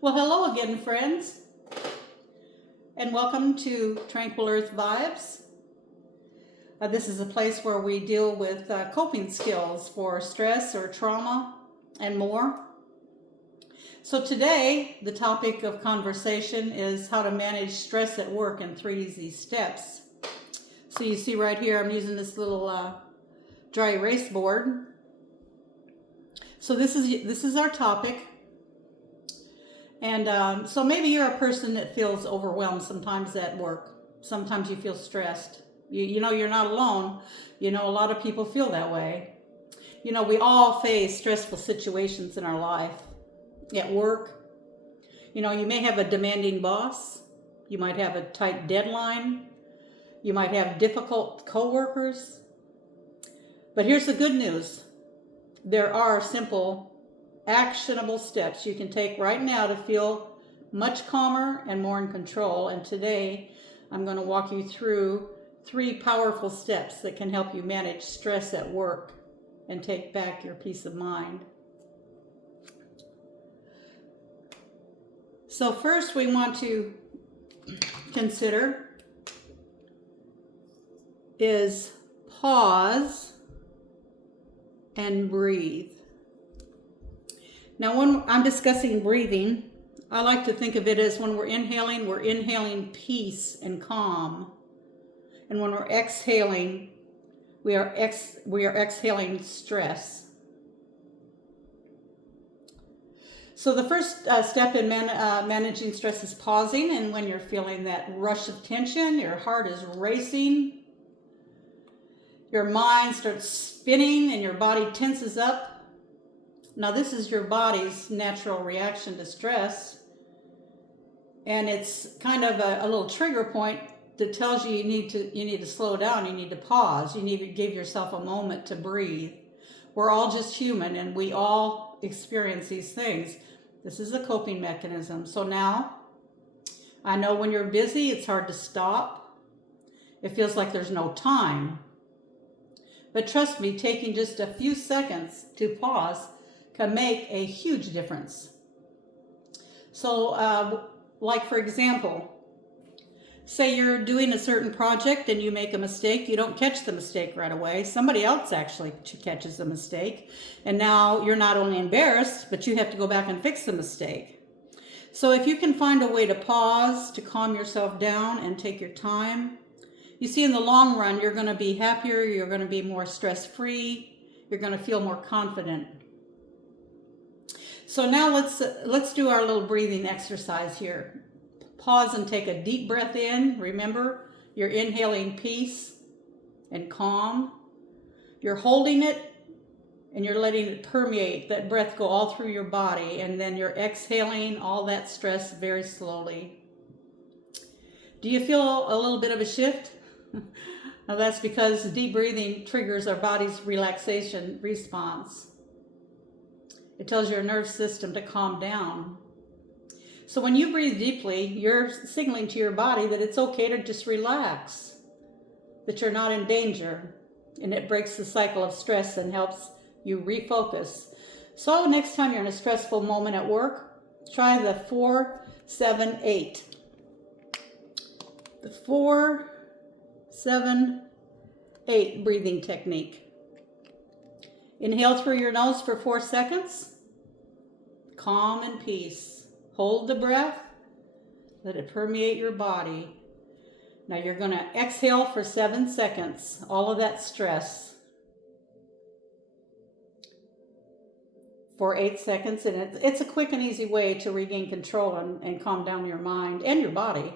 Well, hello again, friends, and welcome to Tranquil Earth Vibes. This is a place where we deal with coping skills for stress or trauma and more. So today, the topic of conversation is how to manage stress at work in 3 easy steps. So you see right here, I'm using this little dry erase board. So this is our topic. And so maybe you're a person that feels overwhelmed sometimes at work. Sometimes you feel stressed. You know, you're not alone. You know, a lot of people feel that way. You know, we all face stressful situations in our life. At work, you know, you may have a demanding boss. You might have a tight deadline. You might have difficult coworkers. But here's the good news. There are simple, actionable steps you can take right now to feel much calmer and more in control. And today I'm going to walk you through 3 powerful steps that can help you manage stress at work and take back your peace of mind. So first we want to consider is pause and breathe. Now, when I'm discussing breathing, I like to think of it as when we're inhaling peace and calm. And when we're exhaling, we are exhaling stress. So the first step in managing stress is pausing. And when you're feeling that rush of tension, your heart is racing, your mind starts spinning, and your body tenses up. Now, this is your body's natural reaction to stress, and it's kind of a little trigger point that tells you you need to slow down, you need to pause, you need to give yourself a moment to breathe. We're all just human, and we all experience these things. This is a coping mechanism. So now, I know when you're busy, it's hard to stop. It feels like there's no time. But trust me, taking just a few seconds to pause can make a huge difference. So, like for example, say you're doing a certain project and you make a mistake. You don't catch the mistake right away. Somebody else actually catches the mistake. And now you're not only embarrassed, but you have to go back and fix the mistake. So if you can find a way to pause, to calm yourself down and take your time, you see in the long run, you're going to be happier, you're going to be more stress-free, you're going to feel more confident. So now let's do our little breathing exercise here. Pause and take a deep breath in. Remember, you're inhaling peace and calm. You're holding it and you're letting it permeate, that breath go all through your body, and then you're exhaling all that stress very slowly. Do you feel a little bit of a shift? Now that's because deep breathing triggers our body's relaxation response. It tells your nervous system to calm down. So when you breathe deeply, you're signaling to your body that it's okay to just relax, that you're not in danger, and it breaks the cycle of stress and helps you refocus. So next time you're in a stressful moment at work, try the 4-7-8. The 4-7-8 breathing technique. Inhale through your nose for 4 seconds. Calm and peace. Hold the breath. Let it permeate your body. Now you're going to exhale for 7 seconds. All of that stress. For 8 seconds. And it's a quick and easy way to regain control and calm down your mind and your body.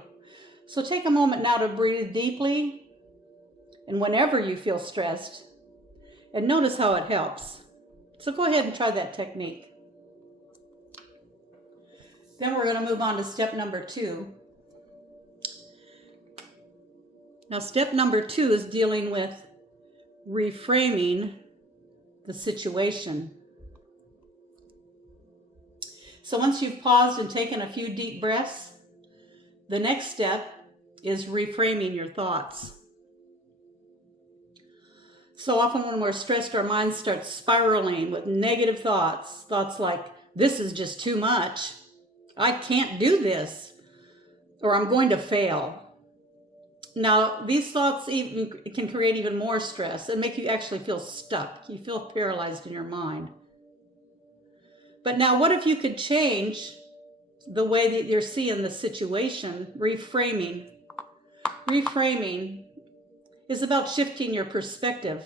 So take a moment now to breathe deeply. And whenever you feel stressed, and notice how it helps. So go ahead and try that technique. Then we're going to move on to step number 2. Now, step number 2 is dealing with reframing the situation. So once you've paused and taken a few deep breaths, the next step is reframing your thoughts. So often when we're stressed, our minds start spiraling with negative thoughts. Thoughts like, this is just too much. I can't do this, or I'm going to fail. Now, these thoughts even can create even more stress and make you actually feel stuck. You feel paralyzed in your mind. But now, what if you could change the way that you're seeing the situation? Reframing. Reframing is about shifting your perspective.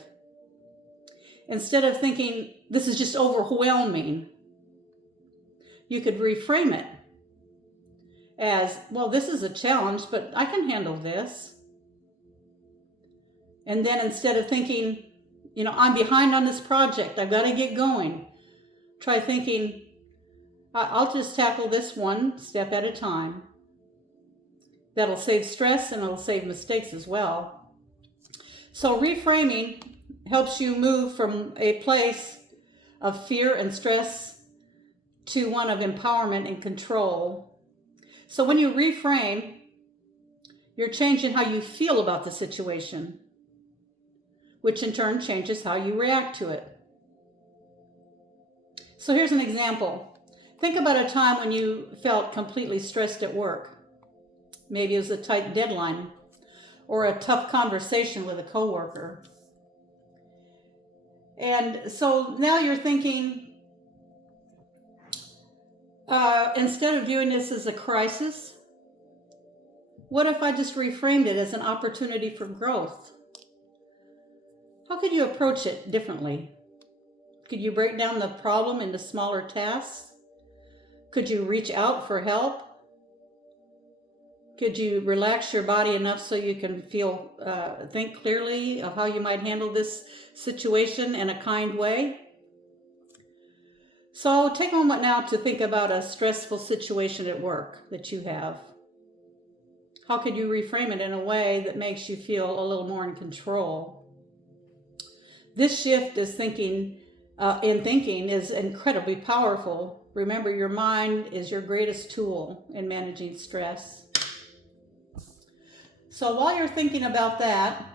Instead of thinking, this is just overwhelming, you could reframe it as, well, this is a challenge, but I can handle this. And then instead of thinking, I'm behind on this project, I've got to get going, try thinking, I'll just tackle this one step at a time. That'll save stress and it'll save mistakes as well. So reframing helps you move from a place of fear and stress to one of empowerment and control. So when you reframe, you're changing how you feel about the situation, which in turn changes how you react to it. So here's an example. Think about a time when you felt completely stressed at work. Maybe it was a tight deadline or a tough conversation with a coworker. And so now you're thinking, instead of viewing this as a crisis, what if I just reframed it as an opportunity for growth? How could you approach it differently? Could you break down the problem into smaller tasks? Could you reach out for help? Could you relax your body enough so you can think clearly of how you might handle this situation in a kind way? So take a moment now to think about a stressful situation at work that you have. How could you reframe it in a way that makes you feel a little more in control? This shift is thinking is incredibly powerful. Remember, your mind is your greatest tool in managing stress. So while you're thinking about that,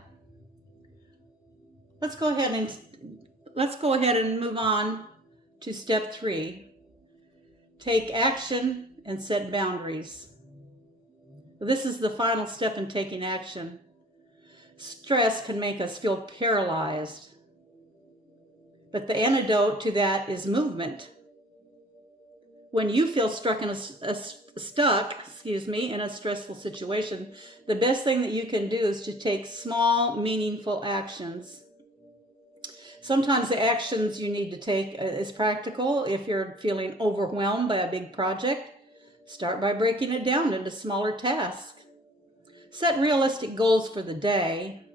let's go ahead and move on to step 3. Take action and set boundaries. This is the final step in taking action. Stress can make us feel paralyzed, but the antidote to that is movement. When you feel stuck in a stressful situation, the best thing that you can do is to take small, meaningful actions. Sometimes the actions you need to take is practical. If you're feeling overwhelmed by a big project, start by breaking it down into smaller tasks. Set realistic goals for the day.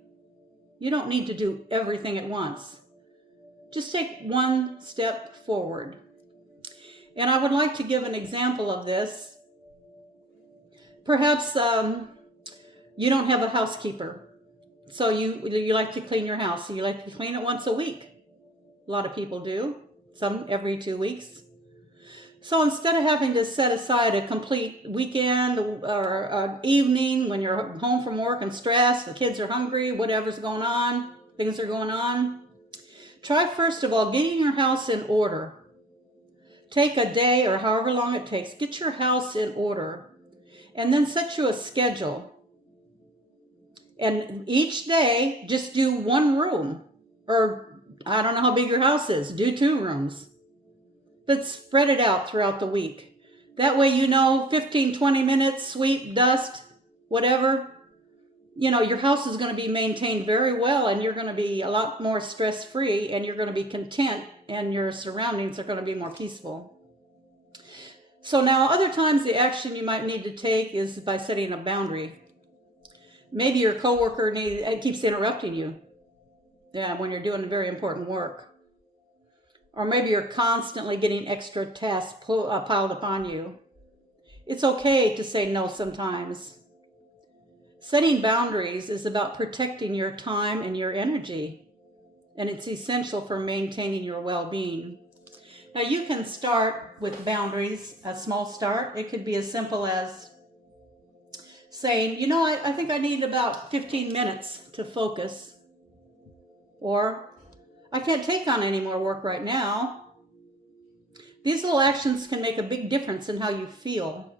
You don't need to do everything at once. Just take one step forward. And I would like to give an example of this. Perhaps you don't have a housekeeper. So you like to clean your house. So you like to clean it once a week. A lot of people do. Some every 2 weeks. So instead of having to set aside a complete weekend or an evening when you're home from work and stressed, the kids are hungry, whatever's going on, things are going on, try first of all getting your house in order. Take a day or however long it takes. Get your house in order. And then set you a schedule. And each day, just do one room. Or I don't know how big your house is. Do 2 rooms. But spread it out throughout the week. That way 15, 20 minutes, sweep, dust, whatever. Your house is going to be maintained very well and you're going to be a lot more stress-free and you're going to be content and your surroundings are going to be more peaceful. So now other times the action you might need to take is by setting a boundary. Maybe your coworker keeps interrupting you when you're doing very important work. Or maybe you're constantly getting extra tasks piled upon you. It's okay to say no sometimes. Setting boundaries is about protecting your time and your energy, and it's essential for maintaining your well-being. Now you can start with boundaries, a small start. It could be as simple as saying, I think I need about 15 minutes to focus. Or, I can't take on any more work right now. These little actions can make a big difference in how you feel.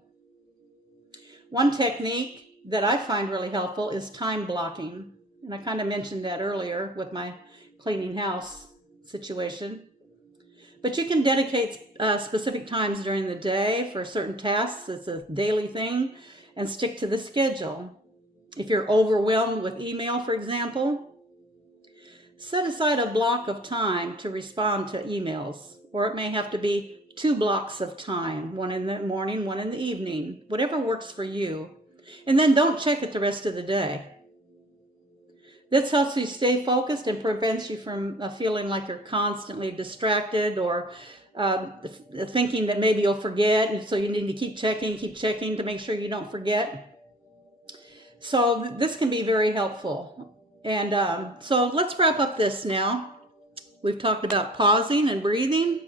One technique that I find really helpful is time blocking. And I kind of mentioned that earlier with my cleaning house situation. But you can dedicate specific times during the day for certain tasks. It's a daily thing, and stick to the schedule. If you're overwhelmed with email, for example, set aside a block of time to respond to emails, or it may have to be 2 blocks of time, one in the morning, one in the evening, whatever works for you. And then don't check it the rest of the day. This helps you stay focused and prevents you from feeling like you're constantly distracted or thinking that maybe you'll forget, and so you need to keep checking to make sure you don't forget. So this can be very helpful. And so let's wrap up this now. We've talked about pausing and breathing.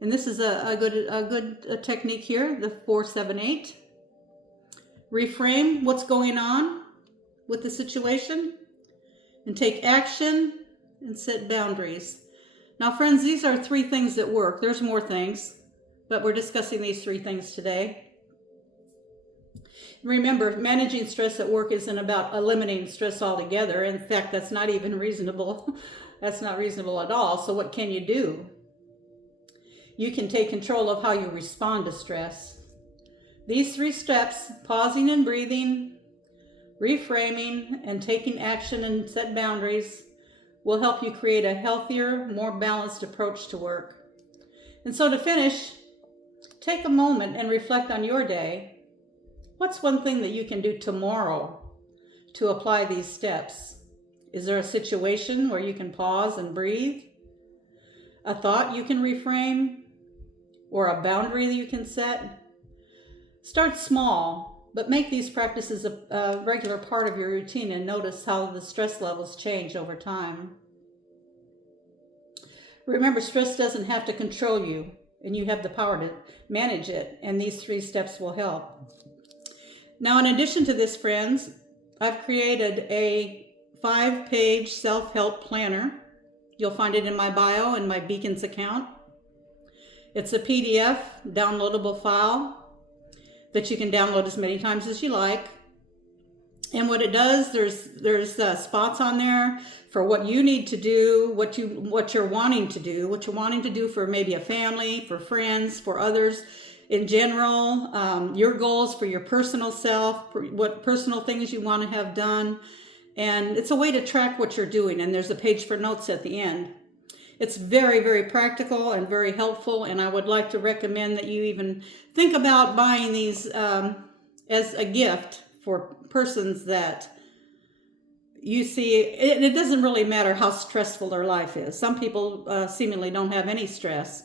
And this is a good technique here, the 4-7-8. Reframe what's going on with the situation and take action and set boundaries. Now, friends, these are 3 things that work. There's more things, but we're discussing these 3 things today. Remember, managing stress at work isn't about eliminating stress altogether. In fact, that's not even reasonable. That's not reasonable at all. So what can you do? You can take control of how you respond to stress. These 3 steps, pausing and breathing, reframing, and taking action and set boundaries, will help you create a healthier, more balanced approach to work. And so to finish, take a moment and reflect on your day. What's one thing that you can do tomorrow to apply these steps? Is there a situation where you can pause and breathe? A thought you can reframe? Or a boundary that you can set? Start small, but make these practices a regular part of your routine and notice how the stress levels change over time. Remember, stress doesn't have to control you, and you have the power to manage it, and these 3 steps will help. Now, in addition to this, friends, I've created a 5-page self-help planner. You'll find it in my bio and my Beacons account. It's a PDF downloadable file that you can download as many times as you like. And what it does, there's spots on there for what you need to do, what you're wanting to do for maybe a family, for friends, for others in general, your goals for your personal self, what personal things you want to have done. And it's a way to track what you're doing. And there's a page for notes at the end. It's very, very practical and very helpful. And I would like to recommend that you even think about buying these as a gift for persons that you see. It doesn't really matter how stressful their life is. Some people seemingly don't have any stress,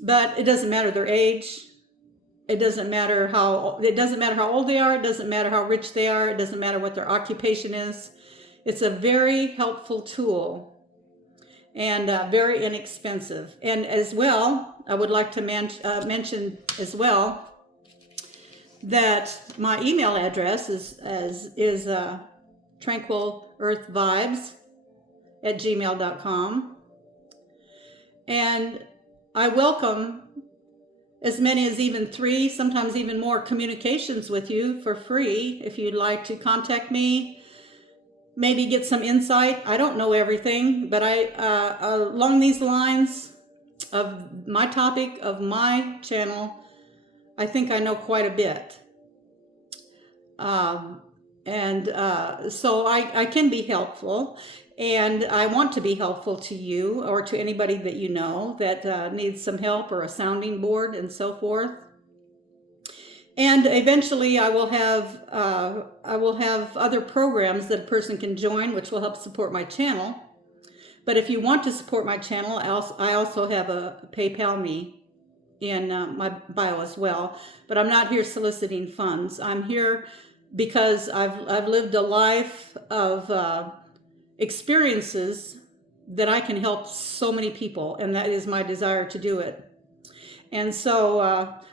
but it doesn't matter their age. It doesn't matter how old they are. It doesn't matter how rich they are. It doesn't matter what their occupation is. It's a very helpful tool and very inexpensive. And as well, I would like to mention as well that my email address is tranquilearthvibes@gmail.com. And I welcome as many as even 3, sometimes even more communications with you for free. If you'd like to contact me, maybe get some insight. I don't know everything, but along these lines of my topic of my channel, I think I know quite a bit. So I can be helpful, and I want to be helpful to you or to anybody that you know that needs some help or a sounding board and so forth. And eventually I will have other programs that a person can join, which will help support my channel. But if you want to support my channel, I also have a PayPal me in my bio as well. But I'm not here soliciting funds. I'm here because I've lived a life of experiences that I can help so many people, and that is my desire to do it. And so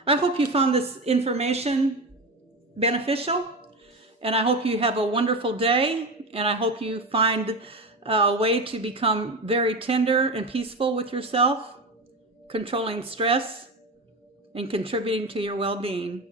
I hope you found this information beneficial, and I hope you have a wonderful day, and I hope you find a way to become very tender and peaceful with yourself, controlling stress, and contributing to your well-being.